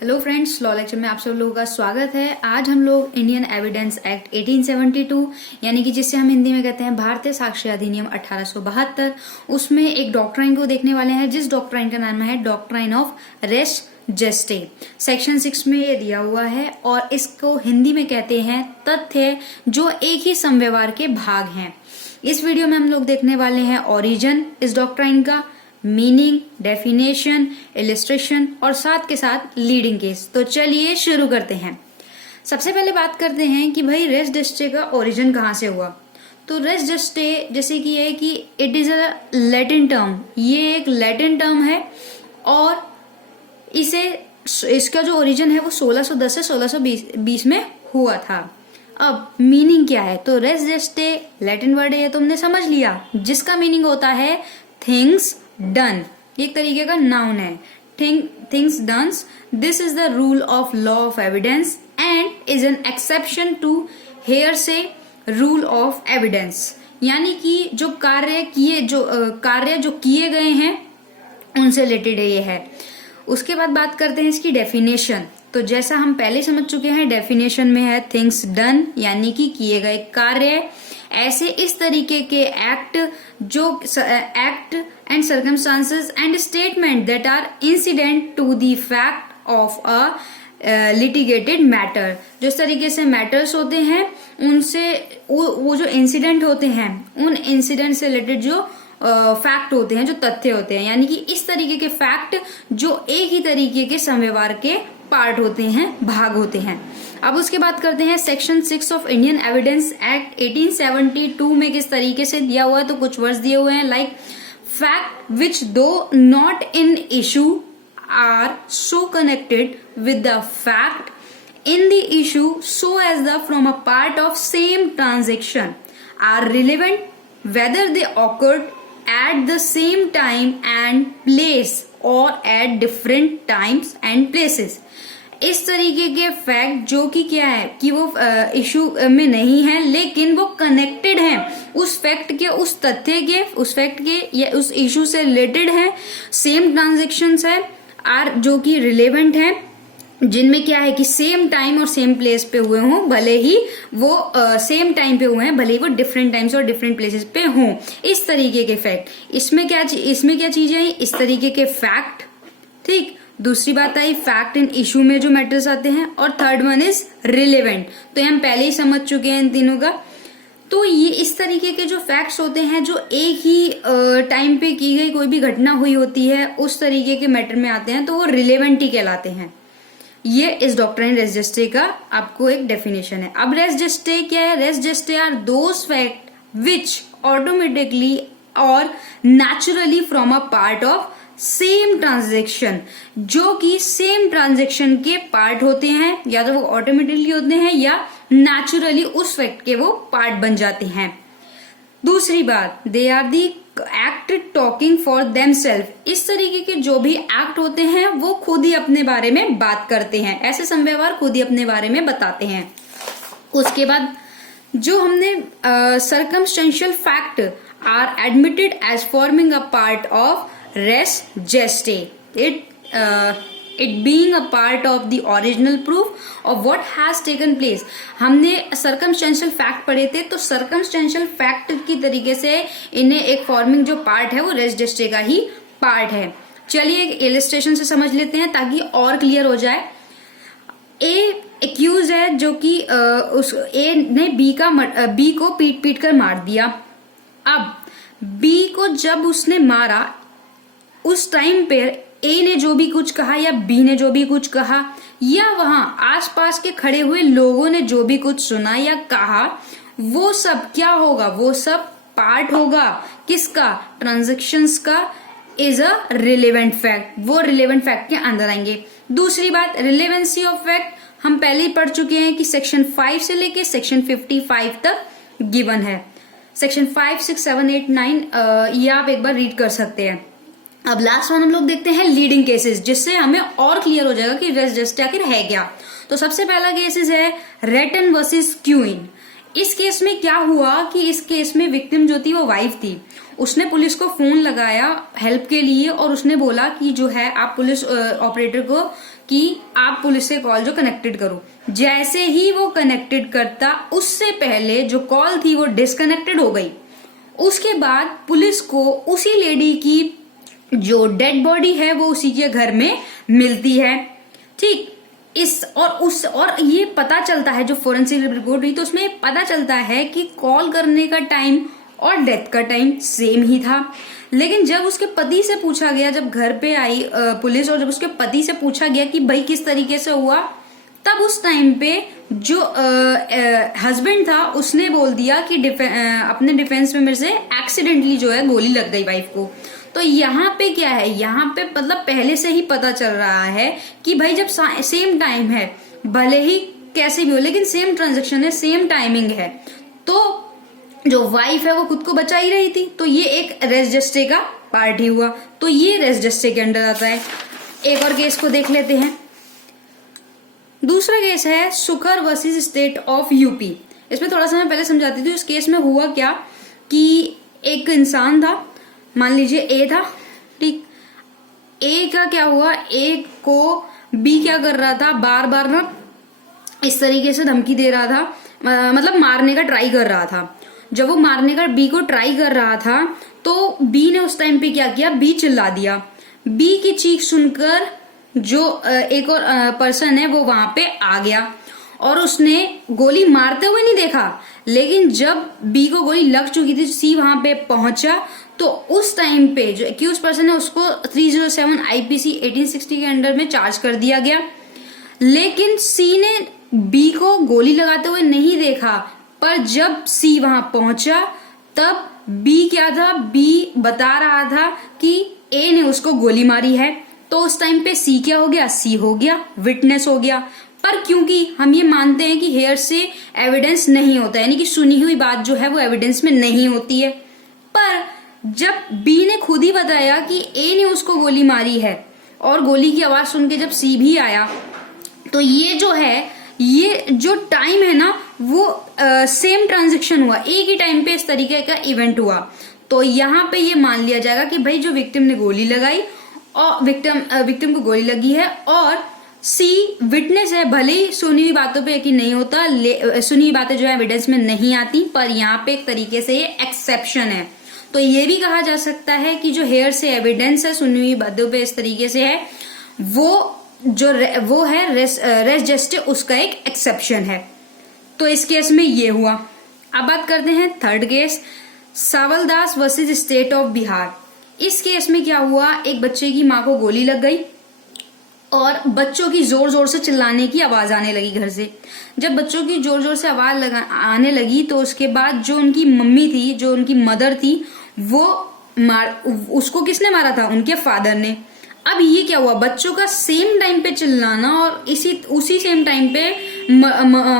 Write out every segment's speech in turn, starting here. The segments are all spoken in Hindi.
हेलो फ्रेंड्स, लॉ लेक्चर में आप सब लोगों का स्वागत है। आज हम लोग इंडियन एविडेंस एक्ट 1872 यानी कि जिससे हम हिंदी में कहते हैं भारतीय साक्ष्य अधिनियम 1872, उसमें एक डॉक्ट्राइन को देखने वाले हैं, जिस डॉक्ट्राइन का नाम है doctrine of res gestae. Section 6 में ये दिया हुआ है और इसको हिंदी में कहते हैं तथ्य जो एक ही समव्यवहार के भाग हैं। इस वीडियो में हम लोग देखने वाले हैं ओरिजिन इस डॉक्ट्राइन का, मीनिंग, डेफिनेशन, इलिस्ट्रेशन और साथ के साथ लीडिंग केस। तो चलिए शुरू करते हैं। सबसे पहले बात करते हैं कि भाई रेस जेस्टे का ओरिजिन कहाँ से हुआ। तो रेस जेस्टे जैसे कि ये कि it is a Latin term, ये एक लैटिन टर्म है और इसका जो ओरिजिन है वो 1610 से 1620 में हुआ था। अब मीनिंग क्या है, तो रेस जेस्टे लैटिन वर्ड है, ये तुमने समझ लिया, जिसका मीनिंग होता है थिंग्स डन। एक तरीके का नाउन है, things done. This is the rule of law of evidence and is an exception to hearsay rule of evidence. यानी कि जो कार्य किए गए हैं उनसे रिलेटेड ये है। उसके बाद बात करते हैं इसकी डेफिनेशन। तो जैसा हम पहले समझ चुके हैं, डेफिनेशन में है थिंग्स डन यानी कि किए गए कार्य, ऐसे इस तरीके के एक्ट जो act and circumstances and statement that are incident to the fact of a litigated matter. जो इस तरीके से मैटर्स होते हैं उनसे वो जो इंसिडेंट होते हैं, उन इंसिडेंट से रिलेटेड जो फैक्ट होते हैं, जो तथ्य होते हैं, यानी कि इस तरीके के फैक्ट जो एक ही तरीके के समव्यवहार के पार्ट होते हैं, भाग होते हैं। अब उसके बात करते हैं section 6 of Indian evidence act 1872 में किस तरीके से दिया हुआ है। तो कुछ वर्ड्स दिए हुए हैं like fact which do not in issue are so connected with the fact in the issue so as the from a part of same transaction are relevant whether they occurred at the same time and place or at different times and places। इस तरीके के फैक्ट जो कि क्या है कि वो इशू में नहीं है लेकिन वो कनेक्टेड हैं उस फैक्ट के, उस तथ्य के, उस फैक्ट के या उस इशू से रिलेटेड है, सेम ट्रांजेक्शंस है, आर जो कि रिलेवेंट है, जिनमें क्या है कि सेम टाइम और सेम प्लेस पे हुए हों, भले ही वो सेम टाइम पे हुए हैं, भले ही वो डिफरेंट टाइम्स और डिफरेंट प्लेसेस पे हों। इस तरीके के फैक्ट, इसमें क्या चीजें हैं, इस तरीके के फैक्ट। ठीक, दूसरी बात आई फैक्ट इन इशू में जो मैटर्स आते हैं, और थर्ड वन इज रिलेवेंट। तो हम पहले ही समझ चुके हैं इन तीनों का। तो ये इस तरीके के जो फैक्ट्स होते हैं जो एक ही टाइम पे की गई कोई भी घटना हुई होती है, उस तरीके के मैटर में आते हैं, तो वो रिलेवेंट ही कहलाते हैं। ये इस डॉक्ट्राइन रेस जेस्टे का आपको एक डेफिनेशन है। अब रेस जेस्टे क्या है? रेस जेस्टे are those fact which automatically और naturally from a part of same transaction, जो कि सेम ट्रांजेक्शन के पार्ट होते हैं, या तो वो ऑटोमेटिकली होते हैं या नेचुरली उस फैक्ट के वो पार्ट बन जाते हैं। दूसरी बात, they are the act talking for themself. इस तरीके के जो भी एक्ट होते हैं वो खुद ही अपने बारे में बात करते हैं, ऐसे समव्यवहार खुद ही अपने बारे में बताते हैं। उसके बाद जो हमने circumstantial fact are admitted as forming a part of res gestae, it being a part of the original proof of what has taken place. हमने सर्कमस्टेंशियल फैक्ट पढ़े थे, तो सर्कमस्टेंशियल फैक्ट की तरीके से इन्हें एक फॉर्मिंग जो पार्ट है वो रेस जेस्टे का ही पार्ट है। चलिए एक इलिस्ट्रेशन से समझ लेते हैं ताकि और क्लियर हो जाए। ए एक्यूज है जो कि उस ए ने बी को पीट कर मार दिया। अब बी को जब उसने मारा उस टाइम पे ए ने जो भी कुछ कहा या बी ने जो भी कुछ कहा या वहां आसपास के खड़े हुए लोगों ने जो भी कुछ सुना या कहा, वो सब क्या होगा? वो सब पार्ट होगा किसका? ट्रांजैक्शंस का, इज अ रिलेवेंट फैक्ट। वो रिलेवेंट फैक्ट के अंदर आएंगे। दूसरी बात, रिलेवेंसी ऑफ फैक्ट हम पहले ही पढ़ चुके हैं कि सेक्शन 5 से लेके सेक्शन 55 तक गिवन है। सेक्शन 5, 6, 7, 8, 9 ये आप एक बार रीड कर सकते हैं। अब लास्ट वन हम लोग देखते हैं लीडिंग केसेस, जिससे हमें और क्लियर हो जाएगा कि रेस जेस्टे आखिर है क्या। तो सबसे पहला केसेस है रेटन वर्सेस क्यूइन। इस केस में क्या हुआ कि इस केस में विक्टिम जो थी वो वाइफ थी। उसने पुलिस को फोन लगाया हेल्प के लिए और उसने बोला कि जो है आप पुलिस ऑपरेटर को कि आप पुलिस से कॉल जो कनेक्टेड करो। जैसे ही वो कनेक्टेड करता, उससे पहले जो कॉल थी वो डिस्कनेक्टेड हो गई। उसके बाद पुलिस को उसी लेडी की जो डेड बॉडी है वो उसी के घर में मिलती है। ठीक, और ये पता चलता है, जो फोरेंसिक रिपोर्ट हुई तो उसमें पता चलता है कि कॉल करने का टाइम और डेथ का टाइम सेम ही था। लेकिन जब उसके पति से पूछा गया, जब घर पे आई पुलिस और जब उसके पति से पूछा गया कि भाई किस तरीके से हुआ, तब उस टाइम पे जो हस्बैंड था उसने बोल दिया कि अपने डिफेंस में मेरे से एक्सीडेंटली जो है गोली लग गई वाइफ को। तो यहाँ पे क्या है, यहाँ पे मतलब पहले से ही पता चल रहा है कि भाई जब सेम टाइम है, भले ही कैसे भी हो लेकिन सेम ट्रांजेक्शन है, सेम टाइमिंग है, तो जो वाइफ है वो खुद को बचा ही रही थी। तो ये एक रेस जस्टे का पार्ट ही हुआ, तो ये रेस जस्टे के अंडर आता है। एक और केस को देख लेते हैं। दूसरा केस है सुखर वर्सेस स्टेट ऑफ यूपी। इसमें थोड़ा सा मैं पहले समझाती थी। उस केस में हुआ क्या कि एक इंसान था, मान लीजिए ए था, ठीक। ए का क्या हुआ, ए को बी क्या कर रहा था, बार बार ना इस तरीके से धमकी दे रहा था, मतलब मारने का ट्राई कर रहा था। जब वो मारने का बी को ट्राई कर रहा था तो बी ने उस टाइम पे क्या किया, बी चिल्ला दिया। बी की चीख सुनकर जो एक और पर्सन है वो वहां पे आ गया और उसने गोली मारते हुए नहीं देखा, लेकिन जब बी को गोली लग चुकी थी, सी वहां पे पहुंचा, तो उस टाइम पे जो एक्यूज पर्सन है उसको 307 आईपीसी 1860 के अंडर में चार्ज कर दिया गया। लेकिन सी ने बी को गोली लगाते हुए नहीं देखा, पर जब सी वहां पहुंचा तब बी क्या था, बी बता रहा था कि ए ने उसको गोली मारी है। तो उस टाइम पे सी क्या हो गया, सी हो गया विटनेस हो गया। पर क्योंकि हम ये मानते हैं कि हेयर से एविडेंस नहीं होता, यानी कि सुनी हुई बात जो है वो एविडेंस में नहीं होती है, पर जब बी ने खुद ही बताया कि ए ने उसको गोली मारी है और गोली की आवाज सुन के जब सी भी आया, तो ये जो है, ये जो टाइम है ना वो सेम ट्रांजेक्शन हुआ, एक ही टाइम पे इस तरीके का इवेंट हुआ। तो यहाँ पे ये मान लिया जाएगा कि भाई जो विक्टिम ने गोली लगाई और विक्टिम को गोली लगी है और सी विटनेस है। भले ही सुनी हुई बातों पे यकीन नहीं होता, सुनी हुई बातें जो है एविडेंस में नहीं आती, पर यहाँ पे एक तरीके से ये एक्सेप्शन है। तो ये भी कहा जा सकता है कि जो हेयर से एविडेंस है सुनी हुई बातों पे इस तरीके से है, वो है रेस जस्टे, उसका एक एक्सेप्शन है। तो इस केस में ये हुआ। अब बात करते हैं third case, Sawaldas versus state of Bihar. इस केस में क्या हुआ, एक बच्चे की माँ को गोली लग गई और बच्चों की जोर जोर से चिल्लाने की आवाज आने लगी घर से। जब बच्चों की जोर जोर से आवाज आने लगी तो उसके बाद जो उनकी मम्मी थी, जो उनकी मदर थी, वो उसको किसने मारा था, उनके फादर ने। अब ये क्या हुआ, बच्चों का सेम टाइम पे चिल्लाना और उसी सेम टाइम पे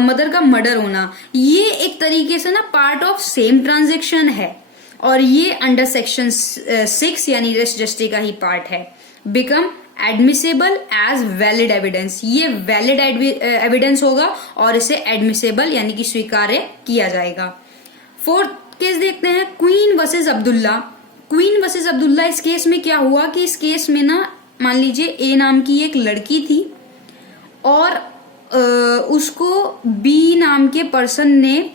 मदर का मर्डर होना, ये एक तरीके से ना पार्ट ऑफ सेम ट्रांजेक्शन है और ये अंडर सेक्शन 6 यानी रेस जस्टिस का ही पार्ट है। Become admissible as valid evidence, ये वैलिड एविडेंस होगा और इसे एडमिसेबल यानी कि स्वीकार्य किया जाएगा। फोर्थ केस देखते हैं, queen versus Abdullah. Queen versus Abdullah, इस केस में क्या हुआ कि इस केस में ना मान लीजिए ए नाम की एक लड़की थी और उसको बी नाम के पर्सन ने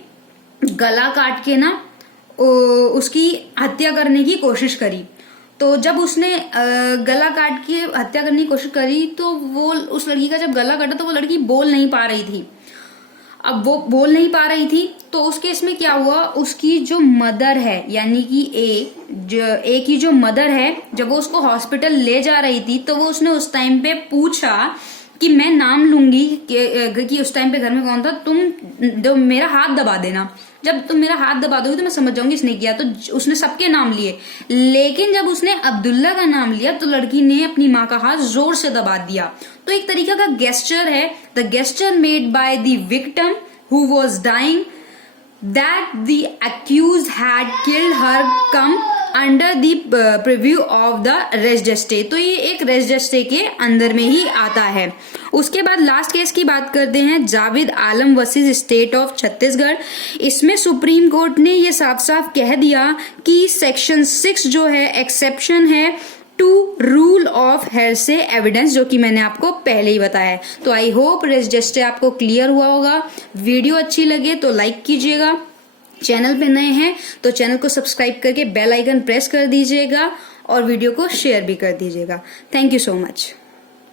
गला काट के ना उसकी हत्या करने की कोशिश करी। तो जब उसने गला काट के हत्या करने की कोशिश करी तो वो उस लड़की का जब गला कटा तो वो लड़की बोल नहीं पा रही थी। अब वो बोल नहीं पा रही थी तो उस केस में क्या हुआ, उसकी जो मदर है यानी कि ए की जो मदर है, जब वो उसको हॉस्पिटल ले जा रही थी तो वो उसने उस टाइम पे पूछा कि मैं नाम लूंगी कि उस टाइम पे घर में कौन था, तुम मेरा हाथ दबा देना, जब तुम मेरा हाथ दबा दोगे तो मैं समझ जाऊंगी इसने किया। तो उसने सबके नाम लिए, लेकिन जब उसने अब्दुल्ला का नाम लिया तो लड़की ने अपनी माँ का हाथ जोर से दबा दिया। तो एक तरीका का गेस्चर है, the gesture made by the victim who was dying that the accused had killed her come under the preview of the res gestae. तो ये एक रेस जस्टे के अंदर में ही आता है। उसके बाद लास्ट केस की बात करते हैं, Javed Alam versus state of Chhattisgarh. इसमें सुप्रीम कोर्ट ने ये साफ साफ कह दिया कि सेक्शन 6 जो है एक्सेप्शन है to rule of hearsay evidence, जो कि मैंने आपको पहले ही बताया है। तो आई होप रेस जस्टे आपको क्लियर हुआ होगा। वीडियो अच्छी लगे तो लाइक कीजिएगा, चैनल पे नए हैं तो चैनल को सब्सक्राइब करके बेल आइकन प्रेस कर दीजिएगा और वीडियो को शेयर भी कर दीजिएगा। Thank you so much.